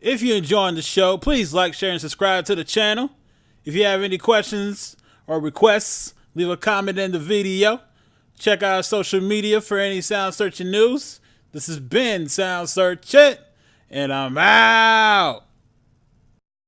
If you're enjoying the show, please like, share, and subscribe to the channel. If you have any questions or requests, leave a comment in the video. Check out our social media for any sound searching news. This has been Sound Searchin, and I'm out.